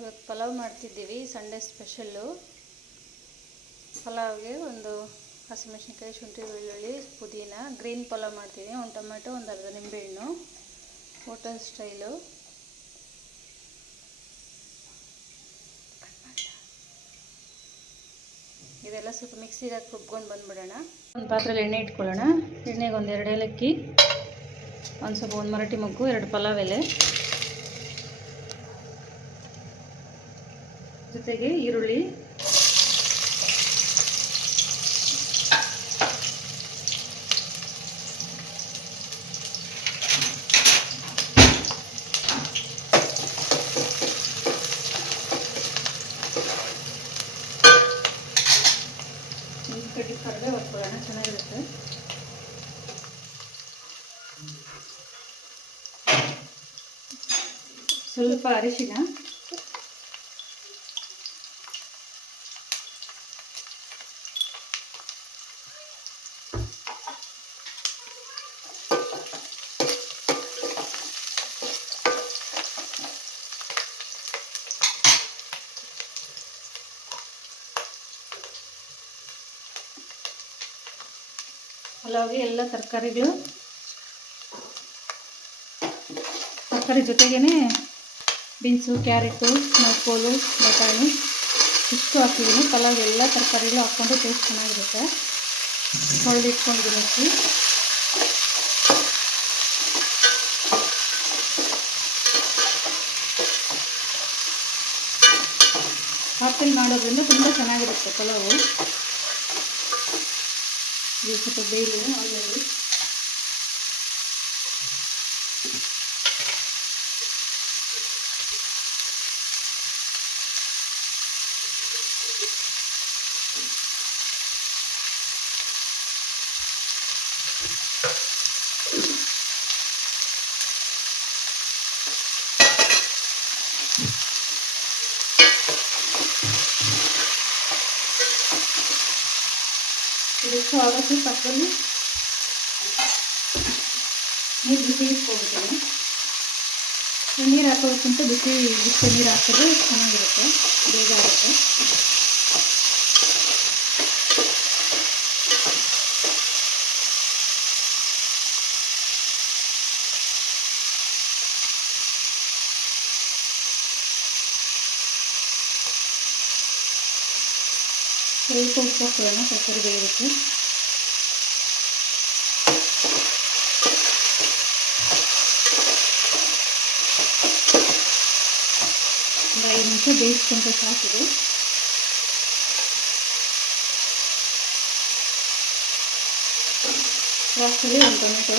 ಇವತ್ತು ಪಲಾವ್ ಮಾಡ್ತಿದ್ದೀವಿ. Sunday special. ಪಲಾವ್ಗೆ ಒಂದು ಹಸಿಮೆಣಸಿನ್ಕಾಯಿ, ಶುಂಠಿ, ಬೆಳ್ಳುಳ್ಳಿ, ಪುದೀನ, ಗ್ರೀನ್ ಪಲಾವ್ ಮಾಡ್ತೀನಿ. ಒಂದು ಟೊಮೆಟೊ, ಒಂದು ಅರ್ಧ ನಿಂಬೆಹಣ್ಣು, ಹೋಟೆಲ್ ಸ್ಟೈಲು. ಇದೆಲ್ಲ ಸ್ವಲ್ಪ ಮಿಕ್ಸಿಗೆ ಹಾಕಿ ರುಬ್ಕೊಂಡು ಬಂದುಬಿಡೋಣ. ಒಂದು ಪಾತ್ರೆಯಲ್ಲಿ ಎಣ್ಣೆ ಇಟ್ಕೊಳ್ಳೋಣ. ಎಣ್ಣೆಗೆ ಒಂದು 2 ಏಲಕ್ಕಿ, ಒಂದು ಮರಾಠಿ ಮೊಗ್ಗು, 2 ಪಲಾವ್ ಎಲೆ, ಜೊತೆಗೆ ಈರುಳ್ಳಿ, ಕಡ್ಡಿ ಕರಿಬೇವು ಹಾಕ್ಕೊಳ್ಳೋಣ, ಚೆನ್ನಾಗಿರುತ್ತೆ. ಸ್ವಲ್ಪ ಅರಿಶಿನ, ಪಲಾವ್ಗೆ ಎಲ್ಲ ತರಕಾರಿ ಜೊತೆಗೇ ಬೀನ್ಸು, ಕ್ಯಾರೆಟು, ಸ್ನೋಕೋಲು, ಬಟಾಣಿ ಇಷ್ಟು ಹಾಕಿದ್ದೀನಿ. ಪಲಾವ್ಗೆ ಎಲ್ಲ ತರಕಾರಿಗಳು ಹಾಕ್ಕೊಂಡು ಟೇಸ್ಟ್ ಚೆನ್ನಾಗಿರುತ್ತೆ. ಹೊಳೆದಿಟ್ಕೊಂಡಿದ್ದೀನಿ. ಹಾಕಿ ಮಾಡೋದ್ರಿಂದ ತುಂಬ ಚೆನ್ನಾಗಿರುತ್ತೆ ಪಲಾವು. ಇದು ಸ್ವಲ್ಪ ಬೇಯಿಲಿ ಆಲ್ರೆಡಿ. ಇದಕ್ಕೆ ಆಗೋಕ್ಕೆ ಪಕ್ಕದಲ್ಲಿ ನೀರು ಬಿಸಿ ಇಟ್ಕೊಳ್ತೀನಿ. ನೀರು ಹಾಕೋದಕ್ಕಿಂತ ಬಿಸಿ ನೀರು ಹಾಕಿದ್ರೆ ಚೆನ್ನಾಗಿರುತ್ತೆ, ಬೇಗ ಆಗುತ್ತೆ. ಸ್ವಲ್ಪ ಉಪ್ಪು ಹಾಕೋಣ, ತರಕಾರಿ ಬೇಯೋದಕ್ಕೆ. ಒಂದು 5 ನಿಮಿಷ ಬೇಯಿಸ್ಕೊಂಡ್ರೆ ಸಾಕಿದೆ. ಲಾಸ್ಟಲ್ಲಿ ಒಂದು ಟೊಮೆಟೊ,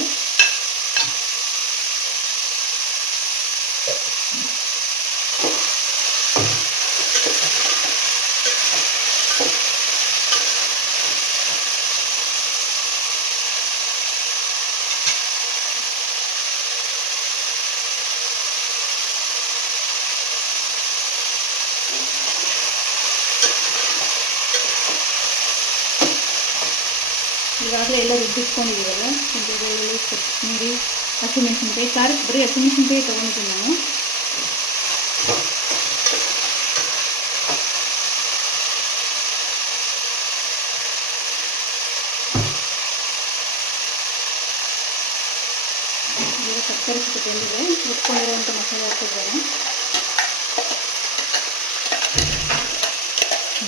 ಈಗಾಗಲೇ ಎಲ್ಲ ರುಬ್ಬಿಟ್ಕೊಂಡಿದ್ದೀವಲ್ಲ, ಶುಂಠಿ, ಬೆಳ್ಳುಳ್ಳಿ, ಕೊತ್ತಂಬರಿ, ಹಸಿಮೆಣಸಿನ್ಕಾಯಿ. ಖಾರಕ್ಕೆ ಬರೀ ಹಸಿಮೆಣಸಿನ್ಕಾಯಿ ತೊಗೊಂಡಿದ್ದೀನಿ ನಾನು. ಈಗ ತರಕಾರಿ ಸ್ವಲ್ಪ ಬೆಂದಿದೆ. ರುಬ್ಕೊಂಡಿರೋಂಥ ಮಸಾಲೆ ಹಾಕಿದ್ದೇನೆ.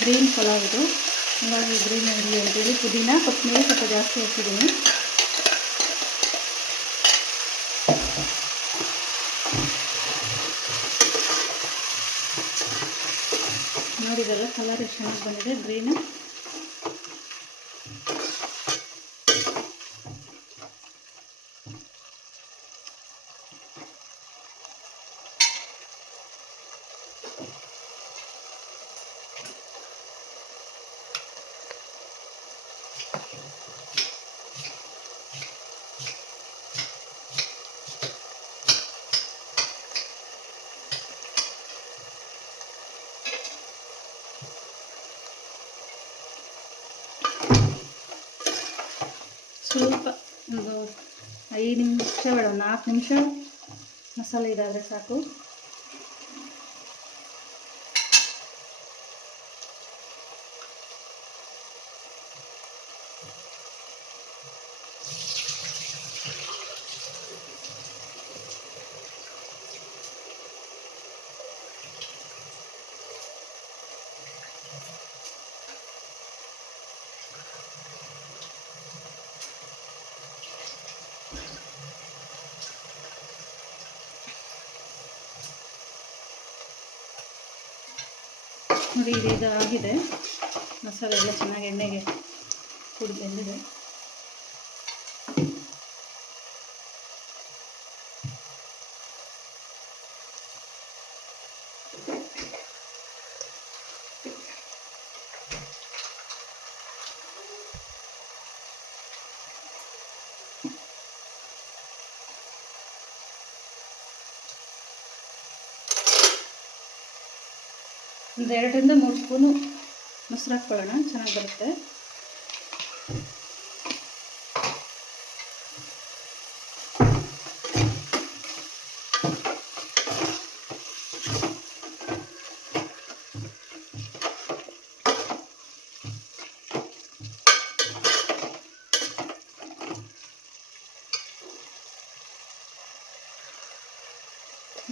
ಗ್ರೀನ್ ಪಲಾವ್ ಇದು, ಹಾಗಾಗಿ ಗ್ರೀನ್ ಇರಲಿ ಅಂತೇಳಿ ಪುದೀನ, ಕೊತ್ತಂಬರಿ ಸ್ವಲ್ಪ ಜಾಸ್ತಿ ಹಾಕಿದ್ದೀನಿ. ನೋಡಿದಲ್ಲ ಕಲರ್ ಎಷ್ಟು ಚೆನ್ನಾಗಿ ಬಂದಿದೆ, ಗ್ರೀನ್. ಸ್ವಲ್ಪ ಒಂದು 5 ನಿಮಿಷ ಬೇಡ, 4 ನಿಮಿಷ ಮಸಾಲೆ ಇದಾದರೆ ಸಾಕು. ನೋಡಿ ಇದು ಆಗಿದೆ, ಮಸಾಲೆ ಎಲ್ಲ ಚೆನ್ನಾಗಿ ಎಣ್ಣೆಗೆ ಕುಡಿ ಬೆಂದಿದೆ. ಒಂದು 2 ರಿಂದ 3 ಸ್ಪೂನು ಮೊಸರು ಹಾಕ್ಕೊಳ್ಳೋಣ, ಚೆನ್ನಾಗಿ ಬರುತ್ತೆ.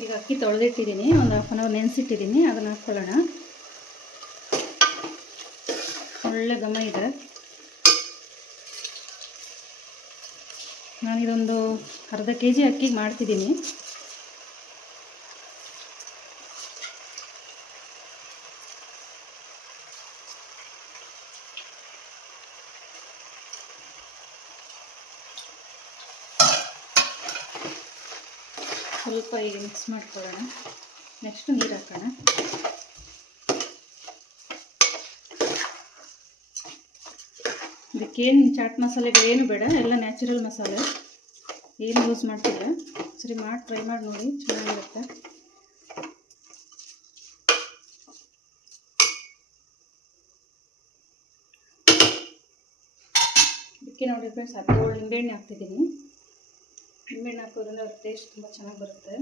ಈಗ ಅಕ್ಕಿ ತೊಳೆದಿಟ್ಟಿದ್ದೀನಿ, ಒಂದು 1/2 ಅವರ್ ನೆನೆಸಿಟ್ಟಿದ್ದೀನಿ, ಅದನ್ನು ಹಾಕ್ಕೊಳ್ಳೋಣ. ಒಳ್ಳೆ ಘಮ ಇದೆ. ನಾನಿದೊಂದು ಅರ್ಧ kg ಅಕ್ಕಿಗೆ ಮಾಡ್ತಿದ್ದೀನಿ. ಸ್ವಲ್ಪ ಈಗ ಮಿಕ್ಸ್ ಮಾಡ್ಕೊಳ್ಳೋಣ. ನೆಕ್ಸ್ಟ್ ನೀರು ಹಾಕೋಣ. ಇದಕ್ಕೇನು ಚಾಟ್ ಮಸಾಲೆಗಳೇನು ಬೇಡ, ಎಲ್ಲ ನ್ಯಾಚುರಲ್ ಮಸಾಲೆ, ಏನು ಯೂಸ್ ಮಾಡ್ತಿಲ್ಲ. ಸರಿ ಮಾಡಿ ಟ್ರೈ ಮಾಡಿ ನೋಡಿ, ಚೆನ್ನಾಗಿರುತ್ತೆ. ಇದಕ್ಕೆ ನೋಡಿ ಫ್ರೆಂಡ್ಸ್, 17 ನಿಂಬೆಹಣ್ಣು ಹಾಕ್ತಿದ್ದೀನಿ. ನಿಂಬೆಹಣ್ಣು ಹಾಕೋದ್ರಿಂದ ಅದ್ರ ಟೇಸ್ಟ್ ತುಂಬ ಚೆನ್ನಾಗಿ ಬರುತ್ತೆ.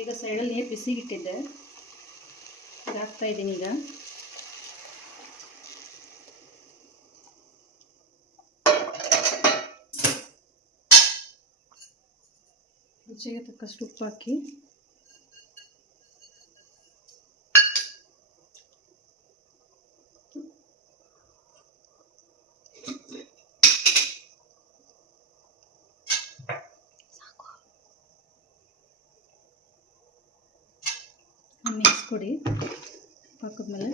ಈಗ ಸೈಡಲ್ಲಿ ನೀರು ಬಿಸಿಗಿಟ್ಟಿದ್ದೆ, ಹಾಕ್ತಾ ಇದ್ದೀನಿ. ಈಗ ರುಚಿಗೆ ತಕ್ಕಷ್ಟು ಉಪ್ಪು ಹಾಕಿ ಮಿಕ್ಸ್ ಕೊಡಿ. ಹಾಕಿದ್ಮೇಲೆ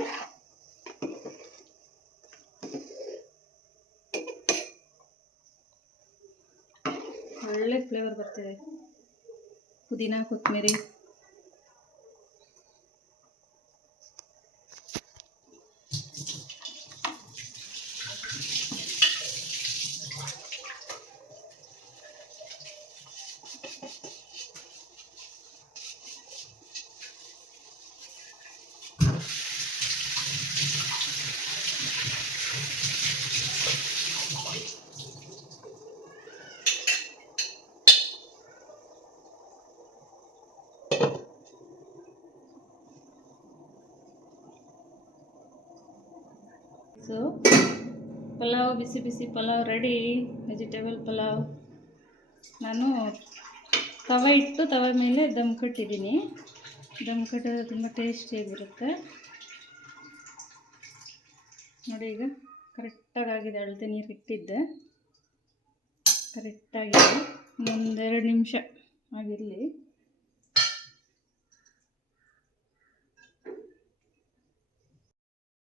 ಒಳ್ಳೆ ಫ್ಲೇವರ್ ಬರ್ತಿದೆ. ಪುದೀನ, ಕೊತ್ತಂಬರಿ, ಸೊ ಪಲಾವ್, ಬಿಸಿ ಬಿಸಿ ಪಲಾವ್ ರೆಡಿ. ವೆಜಿಟೇಬಲ್ ಪಲಾವ್. ನಾನು ತವೆ ಇಟ್ಟು ತವೆ ಮೇಲೆ ದಮ್ ಕಟ್ಟಿದ್ದೀನಿ. ದಮ್ ಕಟ್ಟಿದ್ರೆ ತುಂಬ ಟೇಸ್ಟಿಯಾಗಿರುತ್ತೆ. ನೋಡಿ, ಈಗ ಕರೆಕ್ಟಾಗಿ ಆಗಿದೆ. ಅಳತೆ ನೀರು ಇಟ್ಟಿದ್ದೆ, ಕರೆಕ್ಟಾಗಿದೆ. 1-2 ನಿಮಿಷ ಆಗಿರಲಿ.